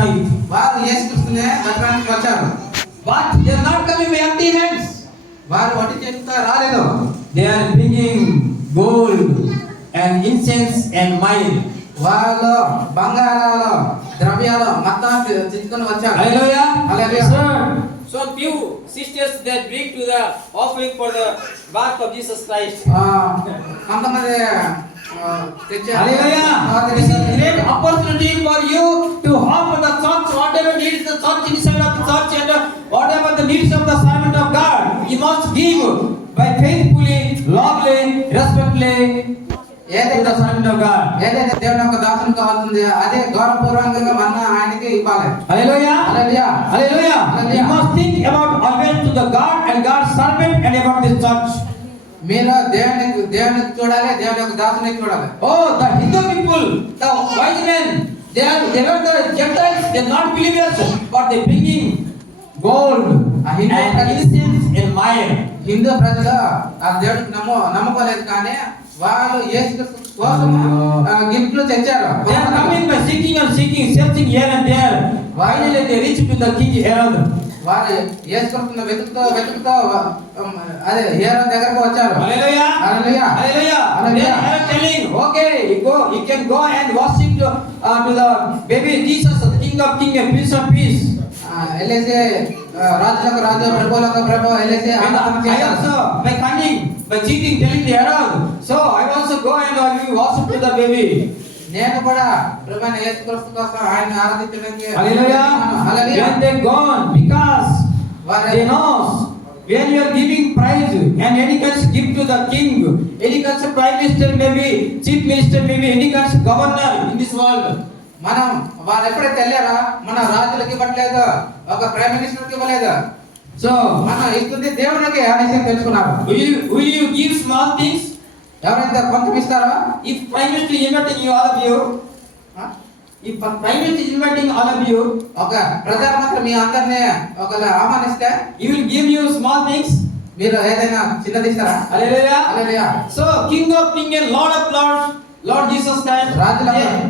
Christ. వారు యేసుక్రీస్తునే వెతకడానికి వచ్చారు. But they are not coming with empty hands. వారు వట్టి చేతితో రాలేదు. They are bringing gold and incense and myrrh. వాళ్ళు బంగారాలు ద్రవ్యాలు మొత్తం తీసుకొని వచ్చారు. Hallelujah. హల్లెలూయా. So few sisters that bring to the offering for the birth of Jesus Christ. కొంతమంది తెచ్చారు. Hallelujah. This is a great opportunity for you to help the church, whatever needs the church inside of the church and whatever the needs of the servant of God. You must give by faithfully, lovely, respectfully to the servant of God. ఏదైతే దేవుని యొక్క దాసునికి కావాల్సింది అదే గౌరవపూర్వకంగా మన ఆయనకి ఇవ్వాలి. Hallelujah. హల్లెలూయా. Hallelujah. Hallelujah. You must think about always to the God and God's servant and about this church. మీరు దేవునికి చూడాలి, దేవుని యొక్క దాసునికి చూడాలి. Oh, the Hindu people, the wise men, they were the Gentiles, they are not believers, but they bringing gold and incense and myrrh. Hindu ప్రజలు ఆ దేవుడికి నమ్మకోలేదు, కానీ వాళ్ళు యేసుక్రీస్తు కోసం గిఫ్ట్లు తెచ్చారు. They are coming by seeking and seeking, searching here and there. Finally, they reach to the king Herod. వారు యేసుక్రీస్తును వెతుకుతూ అదే హేరోదు దగ్గరకు వచ్చారు. Hallelujah. హల్లెలూయా. Hallelujah. Hallelujah. They are telling, okay, you can go and worship to the baby Jesus, the King of Kings and Prince of Peace. వెళ్ళేసి రాజులకు రాజు, ప్రభువులకు ప్రభు వెళ్ళేసి I also, by cunning, by cheating, telling the Herod, so I also go and I will worship to the baby. నేను కూడా ప్రభువైన యేసుక్రీస్తు కోసం ఆయన ఆరాధించడానికి Hallelujah. హల్లెలూయా. When they gone, because they knows when you are giving prize and any kind of gift to the king, any kind of prime minister, maybe chief minister, maybe any kind of governor in this world. మనం వారు ఎప్పుడైతే వెళ్ళారో మన రాజులకి ఇవ్వట్లేదు, ఒక ప్రైమ్ మినిస్టర్కి ఇవ్వలేదు. So మనం ఇస్తుంది దేవునికి అనేసి తెలుసుకున్నారు. will you give small things? ఎవరైతే కొంచెం ఇస్తారో, If prime minister is inviting you, all of you, if prime minister is inviting all of you, ఒక ప్రధానమంత్రి మీ అందరినీ ఒకవేళ ఆహ్వానిస్తే he will give you small things. మీరు ఏదైనా చిన్నది ఇస్తారా? Hallelujah. హల్లెలూయా. So King of Kings and Lord of Lords, Lord Jesus Christ,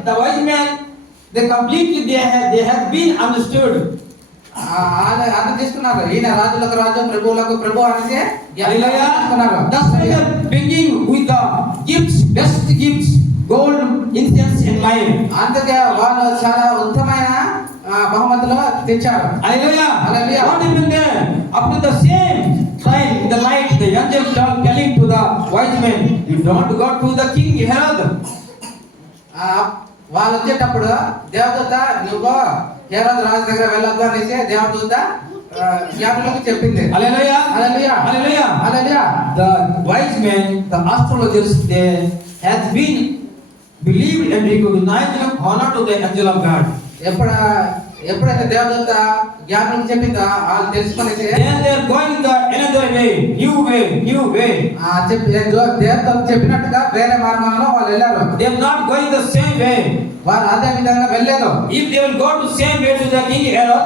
the wise men, they completely they have been understood. అది తీసుకున్నారు. ఈయన రాజులకు రాజు, ప్రభువులకు ప్రభు అనేసి తీసుకున్నారు. That's why they are bringing with the gifts, best gifts, gold, incense and myrrh. అందుకే వాళ్ళు చాలా ఉత్తమమైన బహుమతులు తెచ్చారు. Hallelujah. Hallelujah. What happened there? After the same time in the night, the angel started telling to the wise men, you don't go to the king Herod. వాళ్ళు వచ్చేటప్పుడు దేవదూత నువ్వు హేరోదు రాజు దగ్గర వెళ్ళొద్దు అనేసి దేవదూత జ్ఞానులకు చెప్పింది. Hallelujah. హల్లెలూయా. Hallelujah. హల్లెలూయా. The wise men, the astrologers, they have been believed and recognized and honored to the angel of God. ఎప్పుడైతే దేవదూత జ్ఞానులకు చెప్పిందో వాళ్ళు తెలుసుకునేసి Then they are going the another way, new way. దేవదూత చెప్పినట్టుగా వేరే మార్గంలో వాళ్ళు వెళ్ళారు. They are not going the same way. వారు అదే విధంగా వెళ్ళలేదు. If they will go to same way to the king Herod,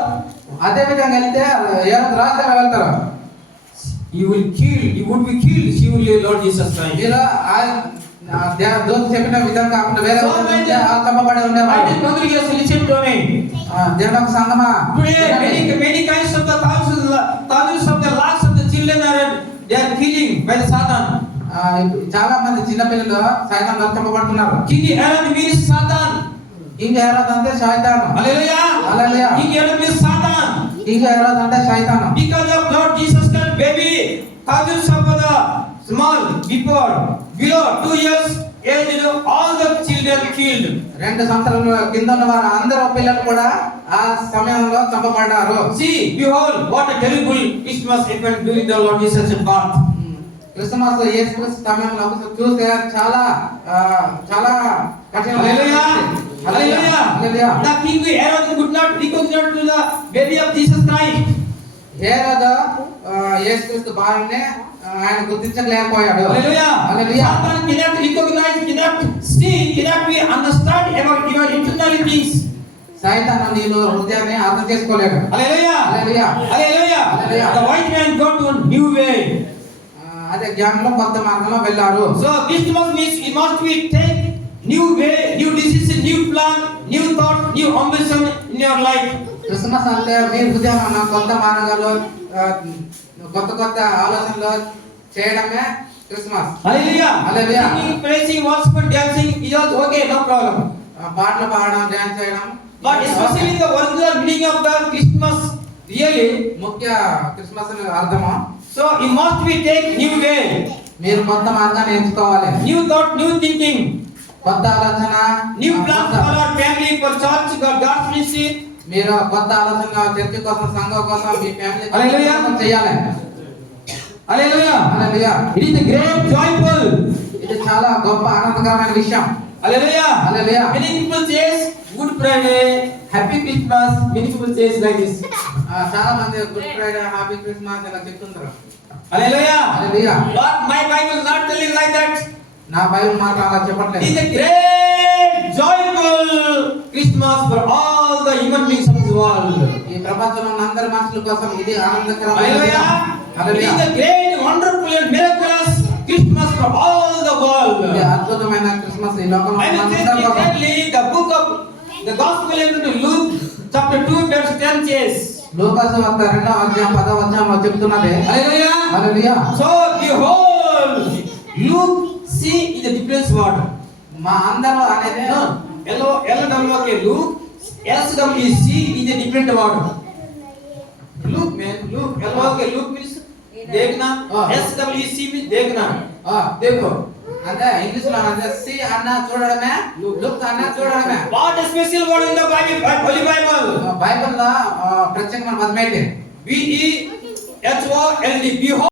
అదే విధంగా వెళ్తే హేరోదు రాజు దగ్గర వెళ్తారు. you would be killed surely, Lord Jesus Christ. ఇలా దేవదూత చెప్పిన విధంగా కాకుండా వేరే చంపబడి ఉండేవారు. My congregation, listen to me. దేవుని యొక్క సంగమా, Today many kinds of the thousands of the lakhs of the children they are killing by the Satan. చాలా మంది చిన్న పిల్లలు సైతం చంపబడుతున్నారు. King Herod means Satan. King హేరోదు అంటే శైతాను. Hallelujah. హల్లెలూయా. King Herod means Satan. King హేరోదు అంటే శైతాను. Because of Lord Jesus Christ, baby, thousands of the small below 2 years age, all the children killed. 2 సంవత్సరాల కింద ఉన్న వారు అందరూ పిల్లలు కూడా ఆ సమయంలో చంపబడ్డారు. See, behold, what a terrible Christmas happened during the Lord Jesus' birth. Christmas యేసుక్రీస్తు సమయంలో చూస్తే చాలా చాలా కఠిన. Hallelujah. హల్లెలూయా. హల్లెలూయా. The king Herod could not recognize to the baby of Jesus Christ. హేరోదు యేసుక్రీస్తు బాలుని ఆయన గుర్తించలేకపోయాడు. Hallelujah. హల్లెలూయా. Satan cannot recognize, cannot see, cannot be understand about your internal things. సైతాను నీలో హృదయాన్ని అర్థం చేసుకోలేడు. Hallelujah. హల్లెలూయా. Hallelujah. Hallelujah. The white man go to a new way. అదే జ్ఞానంలో కొత్త మార్గంలో వెళ్ళారు. So Christmas means we must be take new way, new decision, new plan new thought, new ambition in your life. Christmas అంటే మీ హృదయంలో కొత్త మార్గాలు కొత్త కొత్త ఆలోచనలు చేయడమే Christmas. Hallelujah. Hallelujah. Singing, praising, worship, dancing is also okay, no problem. పాటలు పాడడం, డాన్స్ చేయడం. But especially the original meaning of the Christmas, really, ముఖ్య క్రిస్మస్ అర్థము. so you must be take new way, మీరు కొత్త మార్గాన్ని ఎంచుకోవాలి. new thought, new thinking, కొత్త ఆలోచన, new plans for our family, for church, for God's ministry. మీరు కొత్త ఆలోచన చర్చ కోసం, సంఘం కోసం, మీ ఫ్యామిలీ Hallelujah. కోసం చేయాలి. Hallelujah. హల్లెలూయా. It is a great joyful. ఇది చాలా గొప్ప ఆనందకరమైన విషయం. Hallelujah. Hallelujah. Many people says Good Friday, Happy Christmas. Many people says like this. చాలా మంది గుడ్ ఫ్రైడే, హ్యాపీ క్రిస్మస్ ఇలా చెప్తుంటారు. Hallelujah. Hallelujah. But my Bible is not telling like that. నా బైబిల్ మాట అలా It చెప్పట్లేదు. is a great joyful Christmas for all the human beings of the world. ఈ ప్రపంచంలో ఉన్న అందరి మనుషుల కోసం ఇది ఆనందకరమైన Hallelujah. It hallelujah. is a great, wonderful and miraculous Christmas for all the world. ఇది అద్భుతమైన క్రిస్మస్ ఈ లోకంలో I ఉన్న will say అందరి కోసం. exactly the book of the Gospel according to Luke chapter 2 verse 10 says. లూకాసు వార్త 2వ అధ్యాయం 10వ వచనంలో చెప్తున్నది. Hallelujah. హల్లెలూయా. So behold, Luke see is a different word. మా అందరూ అనేది No, L-O-K Luke, S-W-C is a different word. Luke man, Luke, L-O-K Luke means देखना, S-W-C means देखना. देखो. అంటే ఇంగ్లీష్ లో అంటే సి అన్న చూడడమే, లుక్ అన్న చూడడమే. What a special word in the Bible, Holy Bible. బైబిల్లో ప్రత్యేకమైన పదం ఏంటి? B-E-H-O-L-D. Behold.